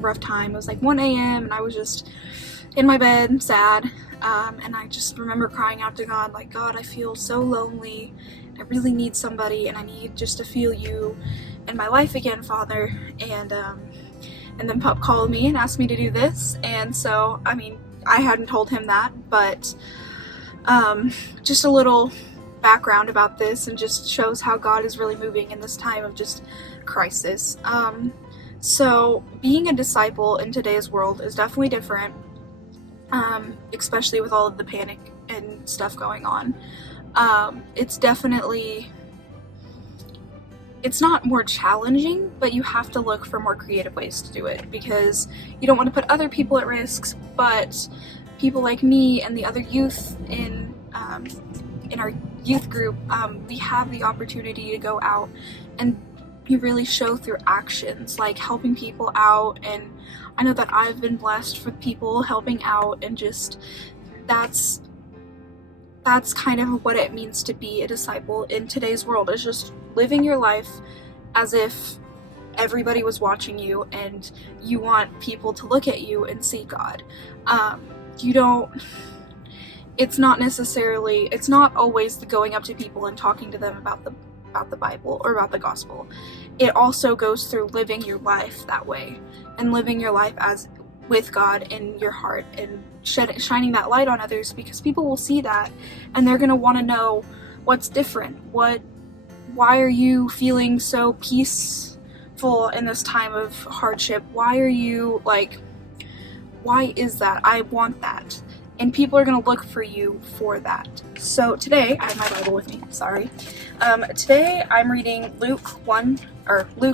rough time. It was like 1 a.m. and I was just in my bed, sad, and I just remember crying out to God, like, God, I feel so lonely. I really need somebody, and I need just to feel you in my life again, Father. And then Pup called me and asked me to do this, and so, I mean, I hadn't told him that, but just a little background about this, and just shows how God is really moving in this time of just crisis. So being a disciple in today's world is definitely different, especially with all of the panic and stuff going on. It's not more challenging, but you have to look for more creative ways to do it, because you don't want to put other people at risk, but people like me and the other youth in our youth group, we have the opportunity to go out and you really show through actions, like helping people out. And I know that I've been blessed for people helping out, and just that's kind of what it means to be a disciple in today's world, is just living your life as if everybody was watching you and you want people to look at you and see God. It's not always the going up to people and talking to them about the Bible or about the gospel. It also goes through living your life that way, and living your life as with God in your heart, and shining that light on others, because people will see that and they're going to want to know what's different. Why are you feeling so peaceful in this time of hardship? Why is that? I want that. And people are going to look for you for that. So today, I have my Bible with me, sorry. Today I'm reading Luke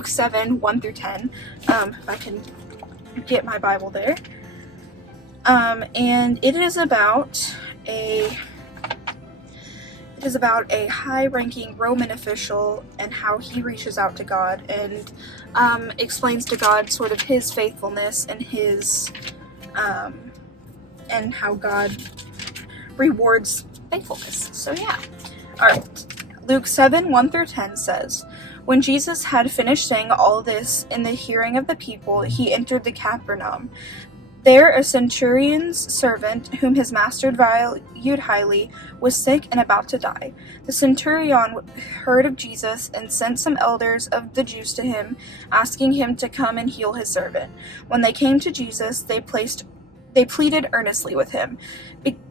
7, 1 through 10. If I can get my Bible there. And it is about a high-ranking Roman official and how he reaches out to God and explains to God sort of his faithfulness and his and how God rewards faithfulness. So yeah. Alright. Luke 7, 1 through 10 says, When Jesus had finished saying all this in the hearing of the people, he entered the Capernaum. There a centurion's servant, whom his master valued highly, was sick and about to die. The centurion heard of Jesus and sent some elders of the Jews to him, asking him to come and heal his servant. When they came to Jesus, they pleaded earnestly with him,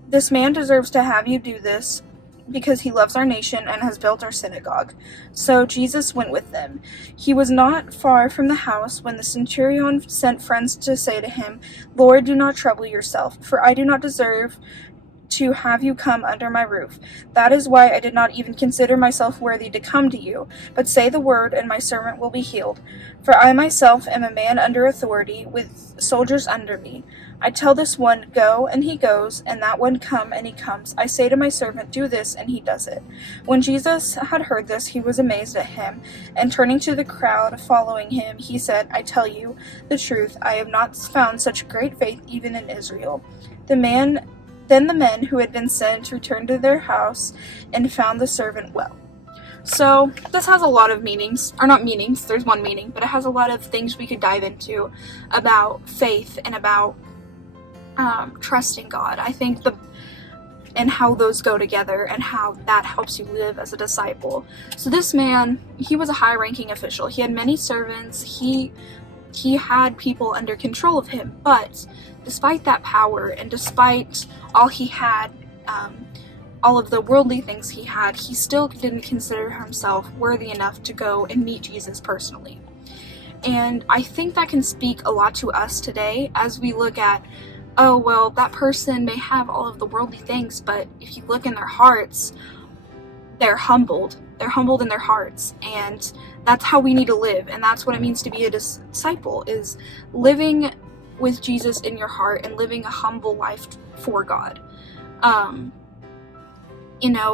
"This man deserves to have you do this, because he loves our nation and has built our synagogue." So Jesus went with them. He was not far from the house when the centurion sent friends to say to him, "Lord, do not trouble yourself, for I do not deserve to have you come under my roof. That is why I did not even consider myself worthy to come to you. But say the word, and my servant will be healed. For I myself am a man under authority, with soldiers under me. I tell this one, go, and he goes, and that one, come, and he comes. I say to my servant, do this, and he does it." When Jesus had heard this, he was amazed at him, and turning to the crowd following him, he said, "I tell you the truth, I have not found such great faith even in Israel." Then the men who had been sent returned to their house and found the servant well. So this has a lot of meanings, or not meanings, there's one meaning, but it has a lot of things we could dive into about faith and about trusting God. I think and how those go together and how that helps you live as a disciple. So this man, he was a high-ranking official. He had many servants. He had people under control of him, but despite that power and despite all he had, all of the worldly things he had, he still didn't consider himself worthy enough to go and meet Jesus personally. And I think that can speak a lot to us today as we look at, oh, well, that person may have all of the worldly things, but if you look in their hearts, they're humbled. They're humbled in their hearts, and that's how we need to live, and that's what it means to be a disciple, is living with Jesus in your heart and living a humble life for God.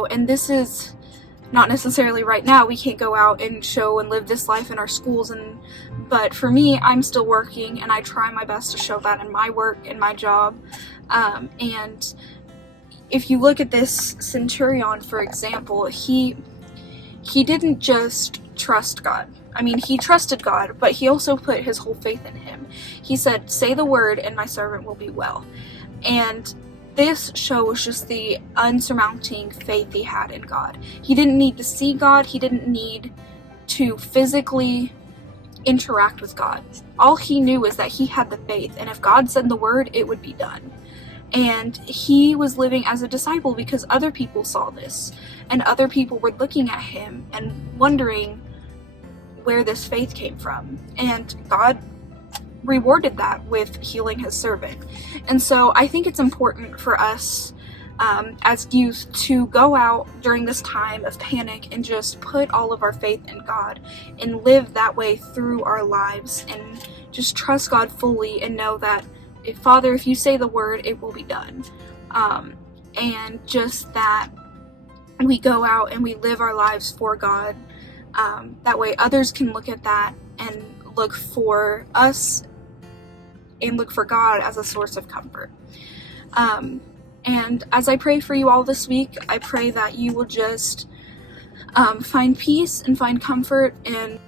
And this is not necessarily right now. We can't go out and show and live this life in our schools, but for me, I'm still working, and I try my best to show that in my work and my job. And if you look at this centurion, for example, he didn't just trust God. I mean, he trusted God, but he also put his whole faith in him. He said, "Say the word and my servant will be well." And this shows just the unsurmounting faith he had in God. He didn't need to see God. He didn't need to physically interact with God. All he knew is that he had the faith, and if God said the word, it would be done. And he was living as a disciple because other people saw this, and other people were looking at him and wondering where this faith came from. And God rewarded that with healing his servant. And so I think it's important for us as youth to go out during this time of panic and just put all of our faith in God and live that way through our lives, and just trust God fully and know that Father, if you say the word, it will be done. And just that we go out and we live our lives for God. That way others can look at that and look for us and look for God as a source of comfort. And as I pray for you all this week, I pray that you will just find peace and find comfort and